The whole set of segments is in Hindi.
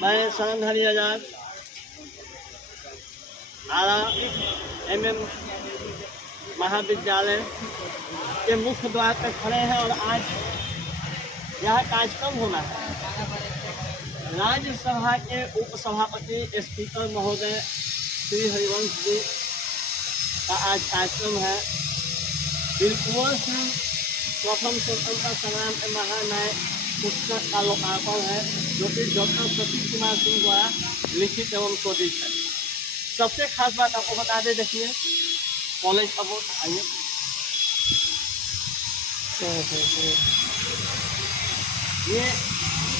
मैं शरणधरी आजाद आरा MM महाविद्यालय के मुख्य द्वार पर खड़े हैं और आज यह कार्यक्रम होना है। राज्यसभा के उपसभापति स्पीकर महोदय श्री हरिवंश जी का आज कार्यक्रम है। वीर कुंवर सिंह प्रथम स्वतंत्रता संग्राम के महानायक पुस्तक का लोकार्पण है, जो कि डॉक्टर सतीश कुमार सिंह द्वारा लिखित एवं शोधित है। सबसे खास बात आपको बता दें, देखिए कॉलेज का बोर्ड आइए, ये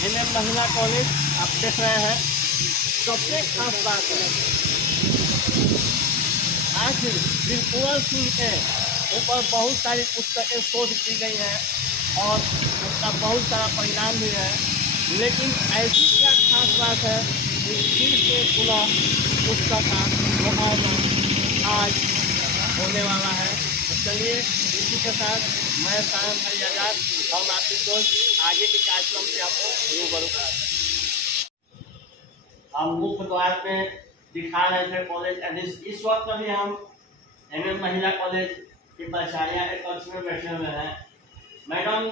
MM महिला कॉलेज आप देख रहे हैं। सबसे खास बात है आज वीर कुंवर सिंह के ऊपर बहुत सारी पुस्तकें शोध की गई हैं और उसका बहुत सारा परिणाम भी है, लेकिन ऐसी क्या खास बात है कि फिर से पुनः पुस्तक का लोकार्पण आज होने वाला है। तो चलिए इसी के साथ मैं शरणधरी आजाद हम आपकी सोच आगे के कार्यक्रम से आपको रूबरू कराते हैं। हम मुख्य द्वार पे दिखा रहे थे कॉलेज। इस वक्त अभी हम MM महिला कॉलेज की प्राचार्या एक कक्ष में बैठे हुए हैं। मैडम,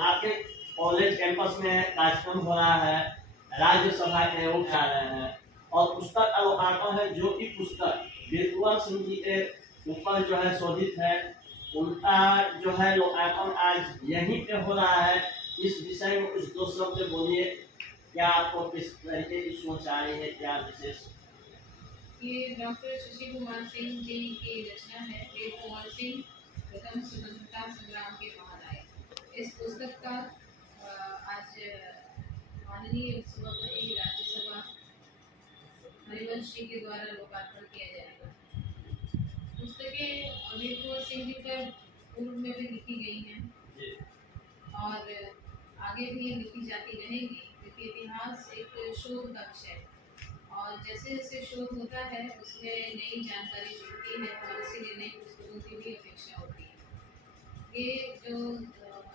आपके कॉलेज कैंपस में कार्यक्रम हो रहा है, राज्यसभा के उठा रहे हैं और पुस्तक का लोकार्पण है, जो कि पुस्तक वीर कुंवर सिंह जी के ऊपर जो है शोधित है। उनका जो है लोकार्पण आज यहीं पे हो रहा है। इस विषय में कुछ दो शब्द बोलिए, क्या आपको किस तरीके की सोच आ रही है, क्या विशेष? ये डॉक्टर शशि कुमार सिंह जी की रचना है, वीर कुंवर सिंह प्रथम स्वतंत्रता संग्राम के महानायक। इस पुस्तक का आज माननीय सभापति राज्यसभा हरिवंश जी के द्वारा लोकार्पण किया जाएगा। पुस्तकें वीर कुंवर सिंह जी पर पूर्व में भी लिखी गई हैं और आगे भी लिखी जाती रहेंगी, क्योंकि इतिहास एक शोध का विषय है और जैसे जैसे शोध होता है उसमें नई जानकारी जुड़ती है और इसीलिए नई पुस्तकों की भी अपेक्षा होती है। ये जो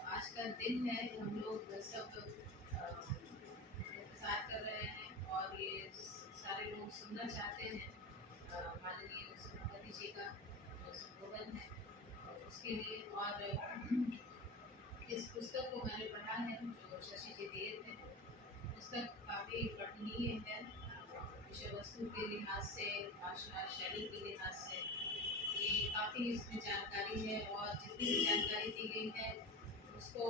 आज का दिन है, हम लोग सब इंतजार कर रहे हैं और ये सारे लोग सुनना चाहते हैं माननीय सभापति जी का जो संबोधन है उसके लिए। और इस पुस्तक को मैंने पढ़ा है जो शशि जी दिए थे। पुस्तक काफ़ी पठनीय है, विषय वस्तु के लिहाज से, भाषा शैली के लिहाज से ये काफ़ी इसमें जानकारी है और जितनी भी जानकारी दी गई है उसको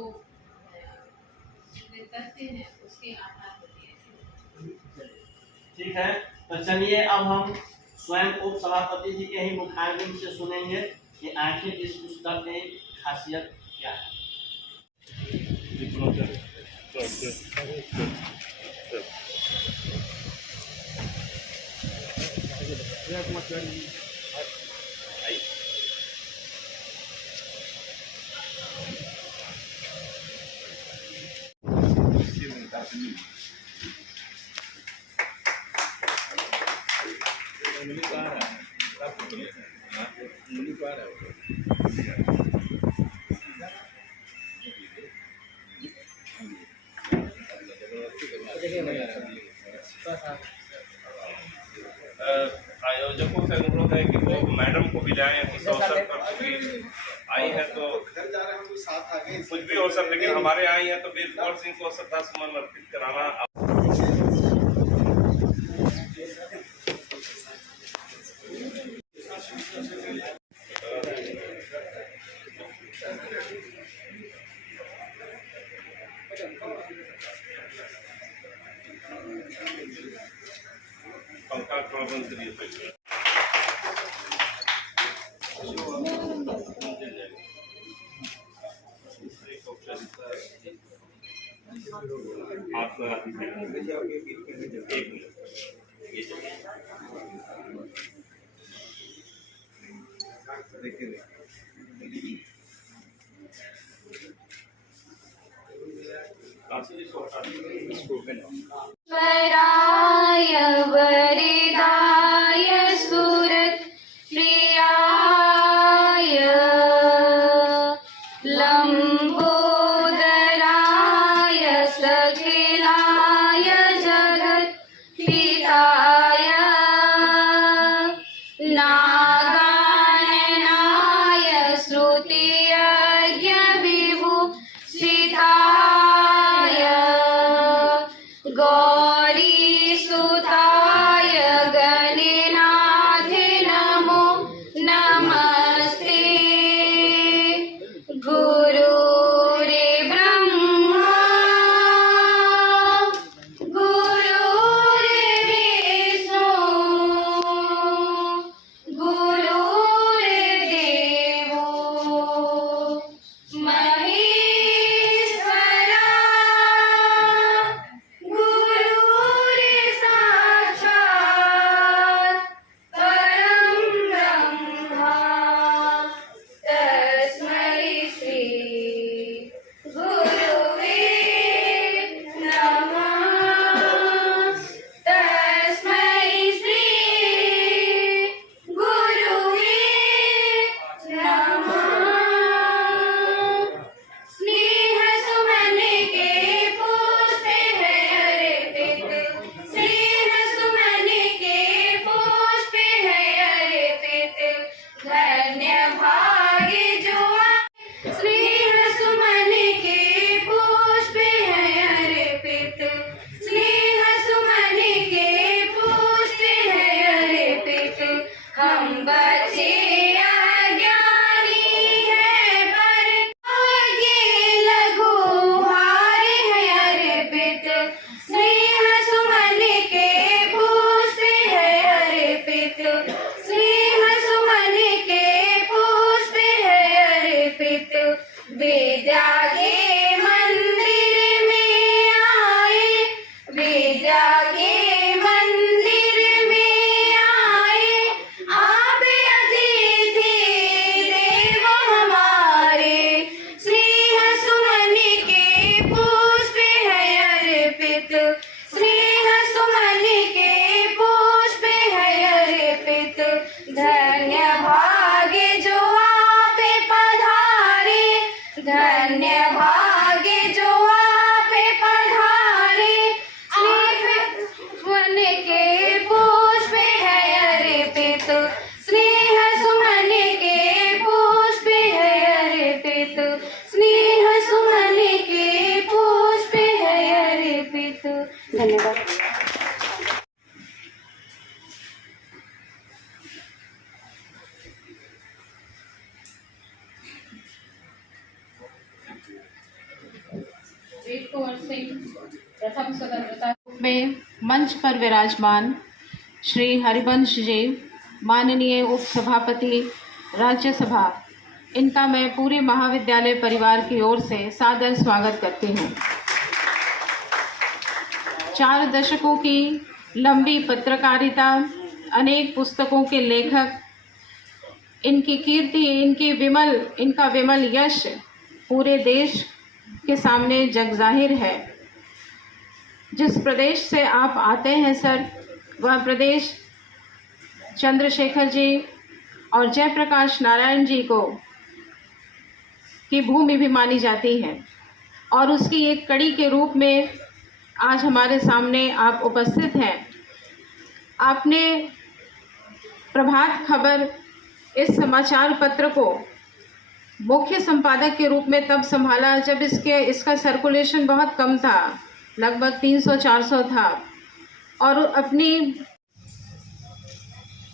जितने तथ्य हैं उसके आधार पर दिए हैं। ठीक है, तो चलिए अब हम स्वयं उप सभापति जी के ही मुखारबिन से सुनेंगे कि आखिर इस पुस्तक की खासियत क्या है। आयोजकों से अनुरोध है कि वो मैडम को भी लाएं इस अवसर पर। आई है तो कुछ भी हो सकता, लेकिन हमारे आई है तो वीर कुंवर सिंह को श्रद्धा सुमन अर्पित कराना। पंखा थोड़ा बंद करिए। आप एक मिनट स्वराय वरिदाय सुरत प्रियाय लंबोदराय सखिलाय जगत गौरी सुताय गणनाथ नमो नमस्ते। गुरुरे ब्रह्मा गुरुरे विष्णु गुरुरे देवो महेश्वरा गुरुरे साक्षात् परं ब्रह्मा तस्मै श्री गुरुवे नमः। तस्मै श्री गुरुवे नमः। स्नेह सुमन के पुष्प है अर्पित, स्नेह सुमन के पुष्प है अर्पित, धन्य भाग्य जो स्नेह सुमन के पुष्प है अर्पित, स्नेह सुमन के पुष्प है अर्पित। हम बचे अज्ञानी है पर आगे लघु हार है अर्पित, स्नेह सुमन के पुष्प है अर्पित, स्नेह सुमन के पुष्प है अर्पित। विद्या के मंदिर में आए, विद्या के मंदिर में आए, आप अतिथि देव हमारे, स्नेह सुमन के पुष्प है अर्पित, स्नेह सुमन के पुष्प है अर्पित। धन्य भाग्य जो आप पधारे, धन्य भाग्य जो आप पधारे, स्नेह सुमन के पुष्प है अर्पित, स्नेह सुमन के पुष्प है अर्पित, स्नेह सुमन के पुष्प है अर्पित। धन्यवाद। वेद कुंवर सिंह प्रथम स्वतंत्रता में मंच पर विराजमान श्री हरिवंश जी, माननीय उपसभापति राज्यसभा, इनका मैं पूरे महाविद्यालय परिवार की ओर से सादर स्वागत करती हूँ। 4 दशकों की लंबी पत्रकारिता, अनेक पुस्तकों के लेखक, इनकी कीर्ति, इनका विमल यश पूरे देश के सामने जग जाहिर है। जिस प्रदेश से आप आते हैं सर, वह प्रदेश चंद्रशेखर जी और जयप्रकाश नारायण जी को की भूमि भी मानी जाती है, और उसकी एक कड़ी के रूप में आज हमारे सामने आप उपस्थित हैं। आपने प्रभात खबर इस समाचार पत्र को मुख्य संपादक के रूप में तब संभाला जब इसका सर्कुलेशन बहुत कम था, लगभग 300-400 था, और अपनी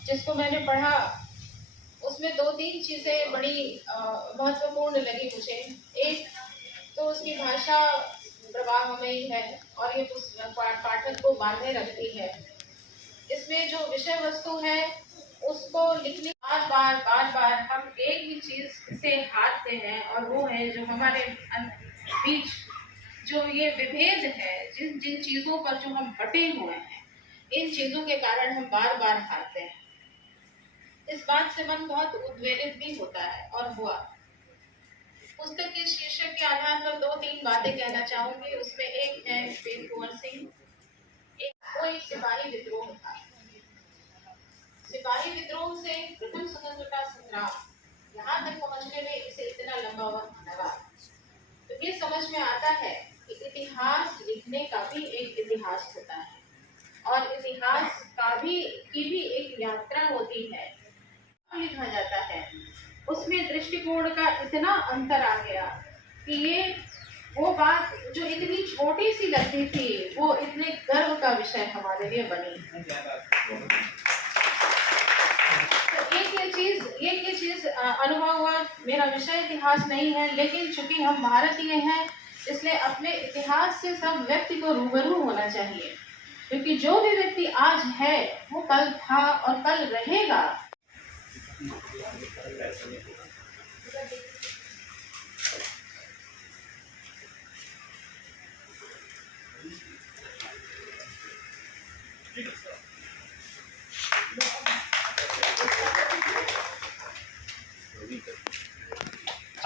जिसको मैंने पढ़ा उसमें 2-3 चीज़ें बड़ी महत्वपूर्ण लगी मुझे। एक तो उसकी भाषा प्रवाहमयी है और ये पाठक को बांधे रखती है। इसमें जो विषय वस्तु है उसको लिखने बार बार हम एक ही चीज़ से हारते हैं, और वो है जो हमारे बीच जो ये विभेद है, जिन चीज़ों पर जो हम बटे हुए हैं, इन चीज़ों के कारण हम बार बार हारते हैं। इस बात से मन बहुत उद्वेलित भी होता है और हुआ। पुस्तक के शीर्षक के आधार पर 2-3 बातें कहना चाहूंगी। उसमें एक है वेद कुंवर सिंह, एक सिपाही विद्रोह था। सिपाही विद्रोह से प्रथम स्वतंत्रता संग्राम यहाँ तक पहुँचने में इसे इतना लंबा वक्त लगा। तो ये समझ में आता है कि इतिहास लिखने का भी एक इतिहास होता है, और इतिहास की भी एक यात्रा होती है, लिखा जाता है। उसमें दृष्टिकोण का इतना अंतर आ गया कि ये वो बात जो इतनी छोटी सी लगती थी वो इतने गर्व का विषय हमारे लिए बनी। तो एक ये चीज अनुभव हुआ, मेरा विषय इतिहास नहीं है, लेकिन चूंकि हम भारतीय हैं इसलिए अपने इतिहास से सब व्यक्ति को रूबरू होना चाहिए, क्योंकि जो भी व्यक्ति आज है वो कल था और कल रहेगा।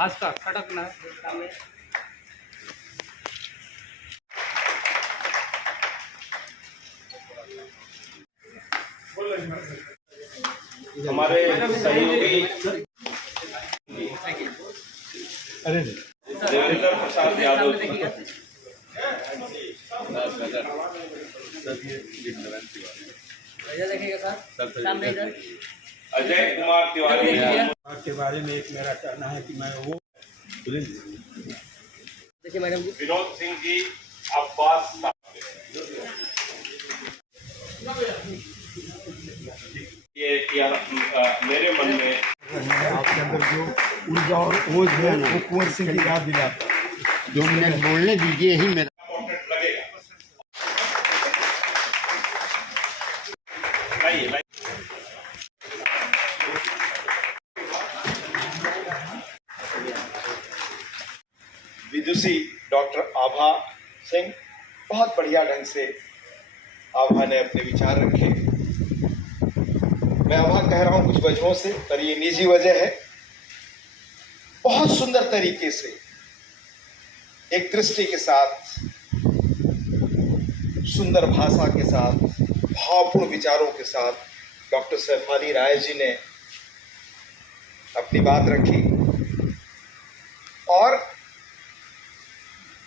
आज का खटकना सामने हमारे सहयोगी देवेंद्र प्रसाद यादव जी, अजय कुमार तिवारी के बारे में एक मेरा कहना है कि मैं वो देखिए मैडम जी, विनोद सिंह जी, अब्बास ये मेरे मन में आपके अंदर जो ऊर्जा और ओज है वो कुंवर सिंह की याद दिलाता है। 2 मिनट बोलने दीजिए ही मेरा इम्पोर्टेंट लगेगा। लाइए विदुषी डॉक्टर आभा सिंह, बहुत बढ़िया ढंग से आभा ने अपने विचार रखे। मैं आभा कह रहा हूं कुछ वजहों से, पर ये निजी वजह है। बहुत सुंदर तरीके से एक दृष्टि के साथ, सुंदर भाषा के साथ, भावपूर्ण विचारों के साथ डॉक्टर सैफ अली राय जी ने अपनी बात रखी, और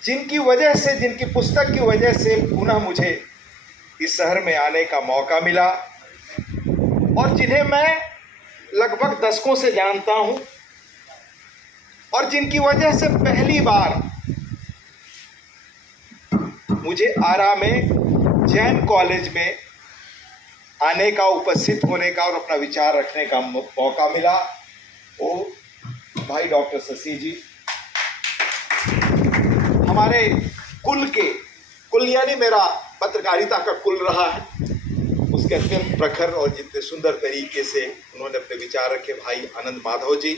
जिनकी वजह से, जिनकी पुस्तक की वजह से पुनः मुझे इस शहर में आने का मौका मिला, और जिन्हें मैं लगभग दशकों से जानता हूं, और जिनकी वजह से पहली बार मुझे आरा में जैन कॉलेज में आने का, उपस्थित होने का और अपना विचार रखने का मौका मिला, वो भाई डॉक्टर शशि जी, हमारे कुल यानी मेरा पत्रकारिता का कुल रहा है, उसके अत्यंत प्रखर और जितने सुंदर तरीके से उन्होंने अपने विचार रखे भाई आनंद माधव जी,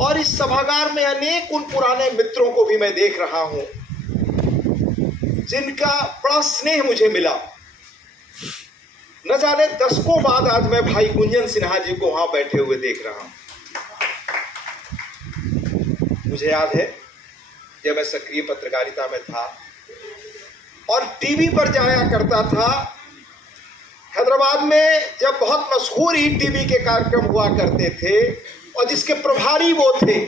और इस सभागार में अनेक उन पुराने मित्रों को भी मैं देख रहा हूं जिनका बड़ा स्नेह मुझे मिला। न जाने दशकों बाद आज मैं भाई गुंजन सिन्हा जी को वहां बैठे हुए देख रहा हूं। मुझे याद है जब मैं सक्रिय पत्रकारिता में था और टीवी पर जाया करता था, हैदराबाद में जब बहुत मशहूर ही टीवी के कार्यक्रम हुआ करते थे और जिसके प्रभारी वो थे,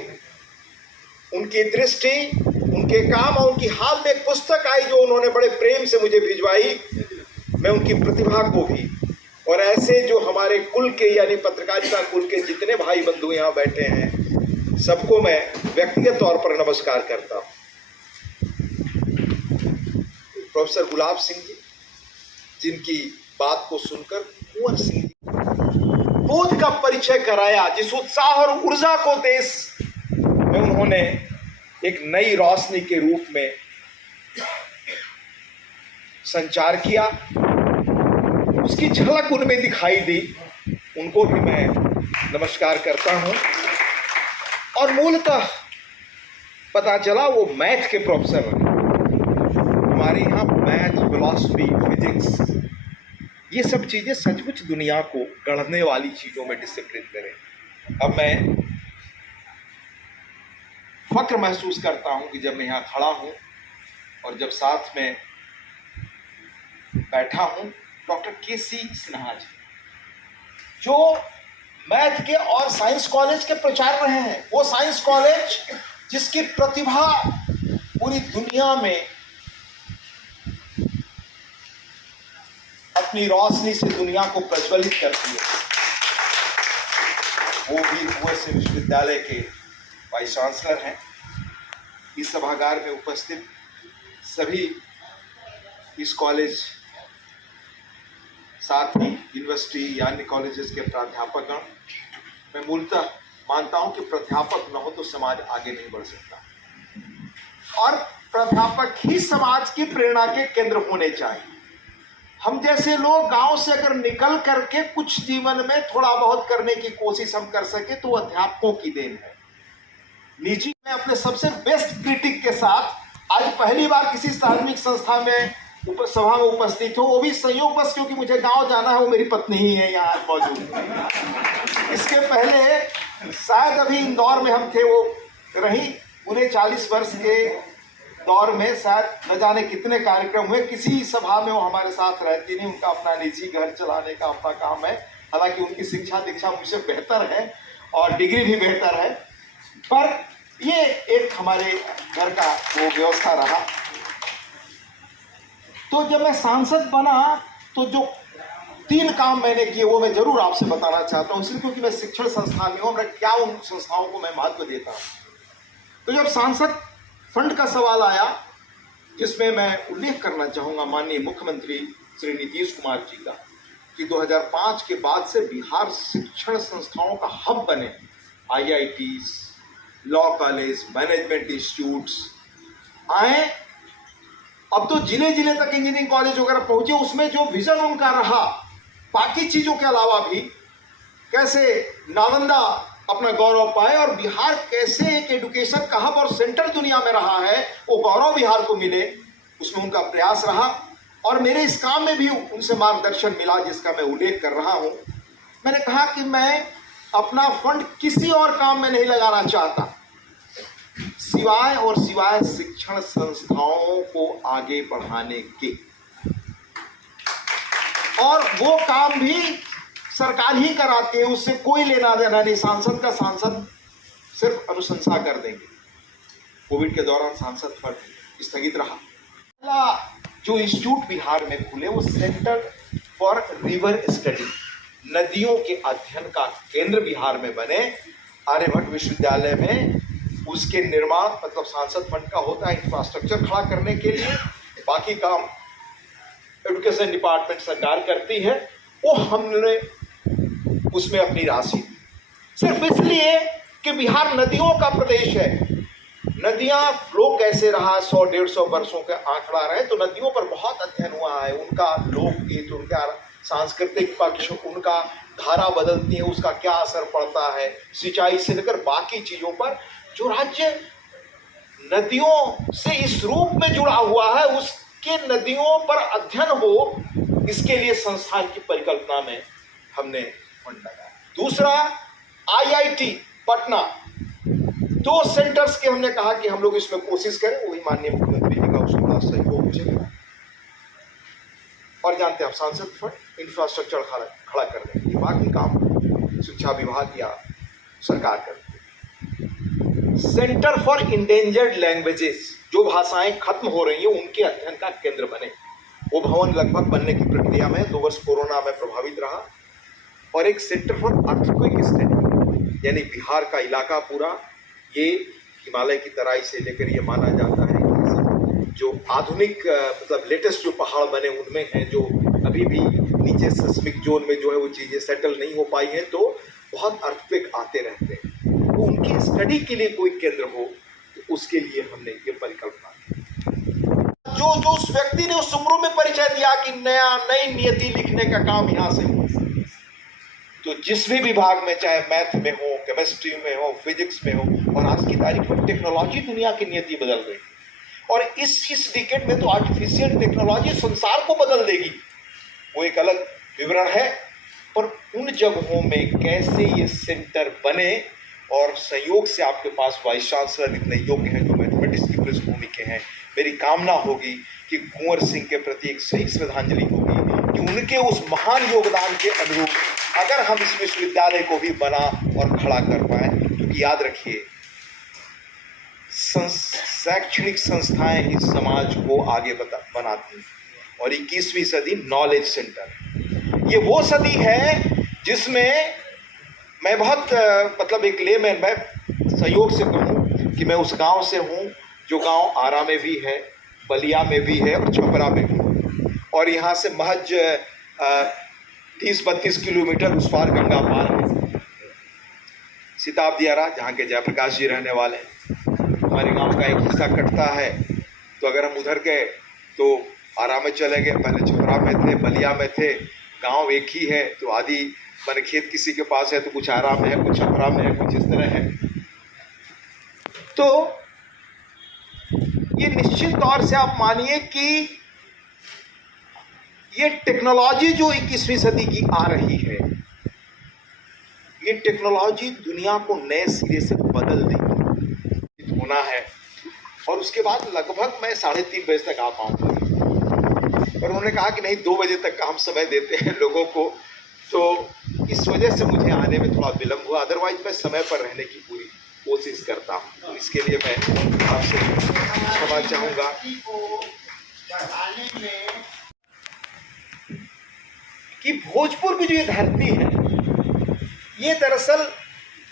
उनकी दृष्टि, उनके काम और उनकी हाथ में एक पुस्तक आई जो उन्होंने बड़े प्रेम से मुझे भिजवाई। मैं उनकी प्रतिभा को भी, और ऐसे जो हमारे कुल के यानी पत्रकारिता कुल के जितने भाई बंधु यहाँ बैठे हैं, सबको मैं व्यक्तिगत तौर पर नमस्कार करता हूँ। प्रोफेसर गुलाब सिंह जी, जिनकी बात को सुनकर कुंवर सिंह जी बोध का परिचय कराया, जिस उत्साह और ऊर्जा को देश में उन्होंने एक नई रोशनी के रूप में संचार किया, उसकी झलक उनमें दिखाई दी। उनको भी मैं नमस्कार करता हूं। और मूलतः पता चला वो मैथ के प्रोफेसर हैं। हमारे यहाँ मैथ, फिलॉसफी, फिजिक्स, ये सब चीज़ें सचमुच दुनिया को गढ़ने वाली चीज़ों में डिसिप्लिन करें। अब मैं फक्र महसूस करता हूँ कि जब मैं यहाँ खड़ा हूँ और जब साथ में बैठा हूँ डॉक्टर के.सी. सिन्हा जी, जो मैथ के और साइंस कॉलेज के प्रचार रहे हैं। वो साइंस कॉलेज जिसकी प्रतिभा पूरी दुनिया में अपनी रोशनी से दुनिया को प्रज्वलित करती है। वो भी यूएसए विश्वविद्यालय के वाइस चांसलर हैं। इस सभागार में उपस्थित सभी इस कॉलेज, साथ ही यूनिवर्सिटी या अन्य कॉलेजेस के प्राध्यापकगण, मैं मूलतः मानता हूं कि प्राध्यापक न हो तो समाज आगे नहीं बढ़ सकता और प्राध्यापक ही समाज की प्रेरणा के केंद्र होने चाहिए। हम जैसे लोग गांव से अगर निकल करके कुछ जीवन में थोड़ा बहुत करने की कोशिश हम कर सके तो अध्यापकों की देन है। निजी में अपने सबसे बेस्ट क्रिटिक के साथ आज पहली बार किसी सार्वजनिक संस्था में सभा में उपस्थित हो, वो भी संयोग बस क्योंकि मुझे गांव जाना है, वो मेरी पत्नी ही है यहाँ मौजूद। इसके पहले शायद अभी इंदौर में हम थे, वो रही पूरे 40 वर्ष के दौर में शायद न जाने कितने कार्यक्रम हुए, किसी सभा में वो हमारे साथ रहती नहीं। उनका अपना निजी घर चलाने का अपना काम है, हालांकि उनकी शिक्षा दीक्षा मुझसे बेहतर है और डिग्री भी बेहतर है, पर ये एक हमारे घर का वो व्यवस्था रहा। तो जब मैं सांसद बना तो जो 3 काम मैंने किए वो मैं जरूर आपसे बताना चाहता हूँ, इसलिए क्योंकि मैं शिक्षण संस्थान में हूँ, मैं क्या उन संस्थाओं को मैं महत्व देता हूँ। तो जब सांसद फंड का सवाल आया, जिसमें मैं उल्लेख करना चाहूँगा माननीय मुख्यमंत्री श्री नीतीश कुमार जी का, कि 2005 के बाद से बिहार शिक्षण संस्थाओं का हब बने। IITs, law college, management institutes आए, अब तो जिले जिले तक इंजीनियरिंग कॉलेज वगैरह पहुंचे। उसमें जो विजन उनका रहा, बाकी चीजों के अलावा भी कैसे नालंदा अपना गौरव पाए और बिहार कैसे एक एजुकेशन का हब और सेंटर दुनिया में रहा है, वो गौरव बिहार को मिले, उसमें उनका प्रयास रहा। और मेरे इस काम में भी उनसे मार्गदर्शन मिला, जिसका मैं उल्लेख कर रहा हूं। मैंने कहा कि मैं अपना फंड किसी और काम में नहीं लगाना चाहता, सिवाय शिक्षण संस्थाओं को आगे बढ़ाने के, और वो काम भी सरकार ही कराती है, उससे कोई लेना देना नहीं। सांसद का सांसद सिर्फ अनुशंसा कर देंगे। कोविड के दौरान सांसद फंड स्थगित रहा। पहला जो इंस्टीट्यूट बिहार में खुले वो सेंटर फॉर रिवर स्टडी, नदियों के अध्ययन का केंद्र बिहार में बने। आर्यभट्ट विश्वविद्यालय में उसके निर्माण मतलब सांसद फंड का होता है, इंफ्रास्ट्रक्चर खड़ा करने के लिए, बाकी काम एजुकेशन डिपार्टमेंट सरकार करती है। वो हमने उसमें अपनी राशि सिर्फ इसलिए कि बिहार नदियों का प्रदेश है। नदियां फ्लो कैसे रहा 100-150 वर्षों के आंकड़ा रहे, तो नदियों पर बहुत अध्ययन हुआ है। उनका लोकगीत, उनका सांस्कृतिक पक्ष, उनका धारा बदलती है, उसका क्या असर पड़ता है, सिंचाई से लेकर बाकी चीजों पर। जो राज्य नदियों से इस रूप में जुड़ा हुआ है, उसके नदियों पर अध्ययन हो, इसके लिए संस्थान की परिकल्पना में हमने फंड लगाया। दूसरा IIT पटना, 2 सेंटर्स के हमने कहा कि हम लोग इसमें कोशिश करें, वही माननीय मुख्यमंत्री जी का उसका सहयोग मुझे मिला। और जानते हैं आप, सांसद फंड इंफ्रास्ट्रक्चर खड़ा कर देंगे, बाकी काम शिक्षा विभाग या सरकार करती है। सेंटर फॉर इंडेंजर्ड लैंग्वेजेस, जो भाषाएं खत्म हो रही हैं उनके अध्ययन का केंद्र बने। वो भवन लगभग बनने की प्रक्रिया में 2 वर्ष कोरोना में प्रभावित रहा। और एक सेंटर फॉर अर्थक्वेक स्टडी, यानी बिहार का इलाका पूरा, ये हिमालय की तराई से लेकर ये माना जाता है कि जो आधुनिक मतलब लेटेस्ट जो पहाड़ बने उनमें हैं, जो अभी भी नीचे सिस्मिक जोन में जो है वो चीज़ें सेटल नहीं हो पाई हैं, तो बहुत अर्थक्वेक आते रहते हैं। तो उनकी स्टडी के लिए कोई केंद्र हो, तो उसके लिए हमने ये परिकल्पना की। जो उस व्यक्ति ने उस उम्र में परिचय दिया कि नई नियति लिखने का काम यहाँ से हो, तो जिस भी विभाग में, चाहे मैथ में हो, केमिस्ट्री में हो, फिजिक्स में हो, और आज की तारीख में टेक्नोलॉजी दुनिया की नियति बदल रही है। और इस डिकेड में तो आर्टिफिशियल टेक्नोलॉजी संसार को बदल देगी, वो एक अलग विवरण है। पर उन जगहों में कैसे ये सेंटर बने, और संयोग से आपके पास वाइस चांसलर इतने योग्य हैं जो मैथमेटिक्स की पृष्ठभूमि के हैं। मेरी कामना होगी कि कुंवर सिंह के प्रति एक सही श्रद्धांजलि होगी कि उनके उस महान योगदान के अनुरूप अगर हम इस विश्वविद्यालय को भी बना और खड़ा कर पाए। क्योंकि याद रखिए, शैक्षणिक संस्थाएं ही समाज को आगे बनाती हैं। और 21वीं सदी नॉलेज सेंटर, ये वो सदी है जिसमें मैं बहुत मतलब एक लेमैन, मैं संयोग से कहूँ कि मैं उस गांव से हूँ जो गांव आरा में भी है, बलिया में भी है और छपरा में भी है। और यहाँ से महज 30-32 किलोमीटर उस पार गंगा पार है सिताब दियारा, जहाँ के जयप्रकाश जी रहने वाले हैं। हमारे गांव का एक हिस्सा कटता है, तो अगर हम उधर गए तो आरा में चले गए, पहले छपरा में थे, बलिया में थे, गांव एक ही है, तो आदि मन खेत किसी के पास है तो कुछ आरा में है, कुछ छपरा में है, कुछ इस तरह है। तो ये निश्चित तौर से आप मानिए कि ये टेक्नोलॉजी जो 21वीं सदी की आ रही है, ये टेक्नोलॉजी दुनिया को नए सिरे से बदल देगी होना है। और उसके बाद लगभग मैं 3:30 बजे तक आ पाऊंगा, और उन्होंने कहा कि नहीं 2 बजे तक का हम समय देते हैं लोगों को, तो इस वजह से मुझे आने में थोड़ा विलम्ब हुआ। अदरवाइज मैं समय पर रहने की पूरी कोशिश करता हूँ, तो इसके लिए मैं आपसे क्षमा चाहूँगा। कि भोजपुर की जो ये धरती है, ये दरअसल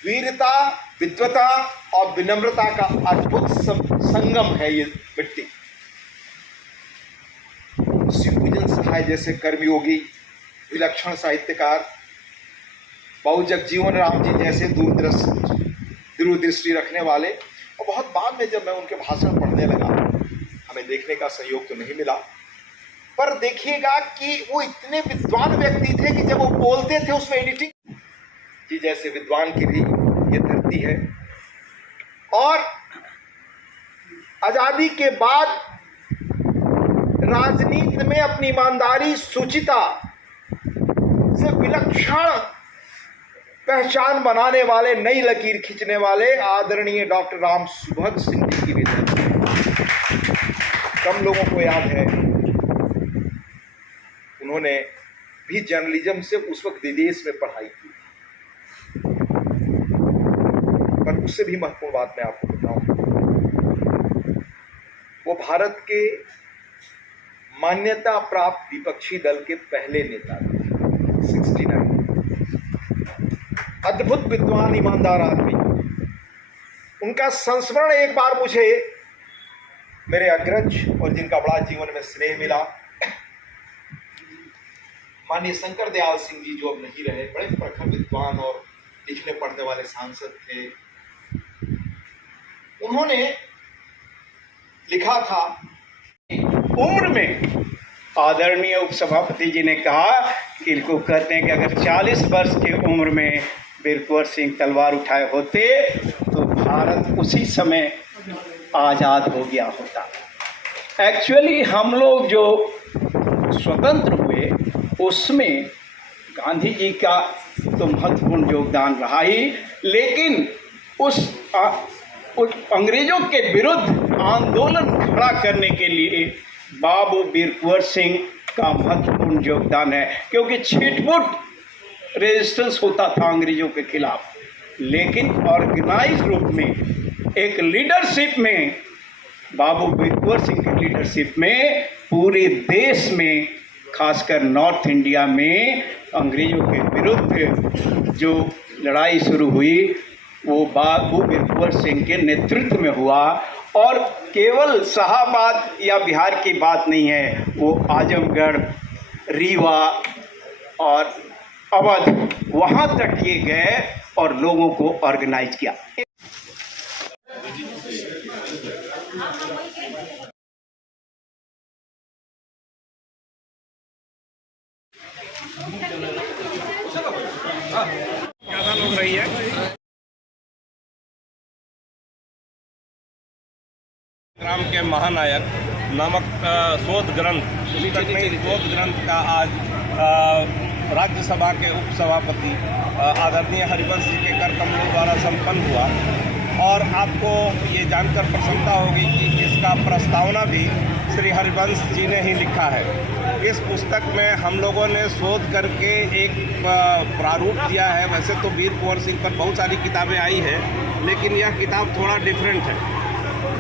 वीरता, विद्वता और विनम्रता का अद्भुत संगम है। ये मिट्टी शिवपूजन सहाय जैसे कर्मयोगी, विलक्षण साहित्यकार, बहु जगजीवन राम जी जैसे दूरदृष्टि रखने वाले, और बहुत बाद में जब मैं उनके भाषण पढ़ने लगा, हमें देखने का सहयोग तो नहीं मिला, पर देखिएगा कि वो इतने विद्वान व्यक्ति थे कि जब वो बोलते थे उसमें एडिटिंग जी जैसे विद्वान की भी ये धरती है। और आजादी के बाद राजनीति में अपनी ईमानदारी, शुचिता से विलक्षण पहचान बनाने वाले, नई लकीर खींचने वाले आदरणीय डॉक्टर राम सुभग सिंह जी की भी धरती है। कम लोगों को याद है, उन्होंने भी जर्नलिज्म से उस वक्त विदेश में पढ़ाई की, पर उससे भी महत्वपूर्ण बात मैं आपको बताऊं, वो भारत के मान्यता प्राप्त विपक्षी दल के पहले नेता थे। 69 अद्भुत विद्वान, ईमानदार आदमी। उनका संस्मरण एक बार मुझे मेरे अग्रज और जिनका बड़ा जीवन में स्नेह मिला, माननीय शंकर दयाल सिंह जी, जो अब नहीं रहे, बड़े प्रखर विद्वान और लिखने पढ़ने वाले सांसद थे। उन्होंने लिखा था, उम्र में आदरणीय उपसभापति जी ने कहा कि इनको कहते हैं कि अगर 40 वर्ष की उम्र में वीर कुंवर सिंह तलवार उठाए होते तो भारत उसी समय आज़ाद हो गया होता। एक्चुअली हम लोग जो स्वतंत्र हुए उसमें गांधी जी का तो महत्वपूर्ण योगदान रहा ही, लेकिन उस अंग्रेजों के विरुद्ध आंदोलन खड़ा करने के लिए बाबू वीर कुंवर सिंह का महत्वपूर्ण योगदान है, क्योंकि छिटपुट रेजिस्टेंस होता था अंग्रेजों के खिलाफ, लेकिन ऑर्गेनाइज रूप में एक लीडरशिप में, बाबू वीर कुंवर सिंह की लीडरशिप में पूरे देश में, खासकर नॉर्थ इंडिया में अंग्रेजों के विरुद्ध जो लड़ाई शुरू हुई वो बाबू वीर कुंवर सिंह के नेतृत्व में हुआ। और केवल शाहाबाद या बिहार की बात नहीं है, वो आजमगढ़, रीवा और अवध, वहाँ तक ये गए और लोगों को ऑर्गेनाइज किया। ज़्यादा लोग रही है। राम के महानायक नामक शोध ग्रंथ, शोध ग्रंथ का आज राज्यसभा के उपसभापति आदरणीय हरिवंश जी के कर कमलों द्वारा संपन्न हुआ। और आपको ये जानकर प्रसन्नता होगी कि इसका प्रस्तावना भी श्री हरिवंश जी ने ही लिखा है। इस पुस्तक में हम लोगों ने शोध करके एक प्रारूप दिया है। वैसे तो वीर कुंवर सिंह पर बहुत सारी किताबें आई हैं, लेकिन यह किताब थोड़ा डिफरेंट है,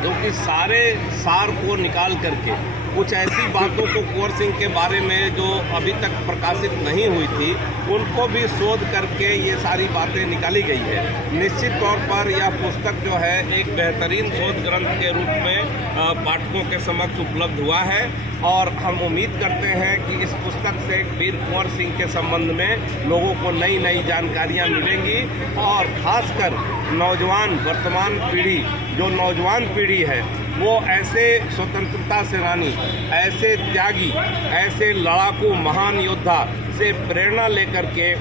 क्योंकि सारे सार को निकाल करके कुछ ऐसी बातों को कुंवर सिंह के बारे में जो अभी तक प्रकाशित नहीं हुई थी उनको भी शोध करके ये सारी बातें निकाली गई है। निश्चित तौर पर यह पुस्तक जो है एक बेहतरीन शोध ग्रंथ के रूप में पाठकों के समक्ष उपलब्ध हुआ है और हम उम्मीद करते हैं कि इस पुस्तक से वीर कुंवर सिंह के संबंध में लोगों को नई नई जानकारियां मिलेंगी और खासकर नौजवान वर्तमान पीढ़ी जो नौजवान पीढ़ी है वो ऐसे स्वतंत्रता सेनानी, ऐसे त्यागी, ऐसे लड़ाकू महान योद्धा से प्रेरणा लेकर के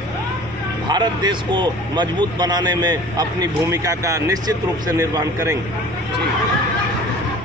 भारत देश को मजबूत बनाने में अपनी भूमिका का निश्चित रूप से निर्वहन करेंगे।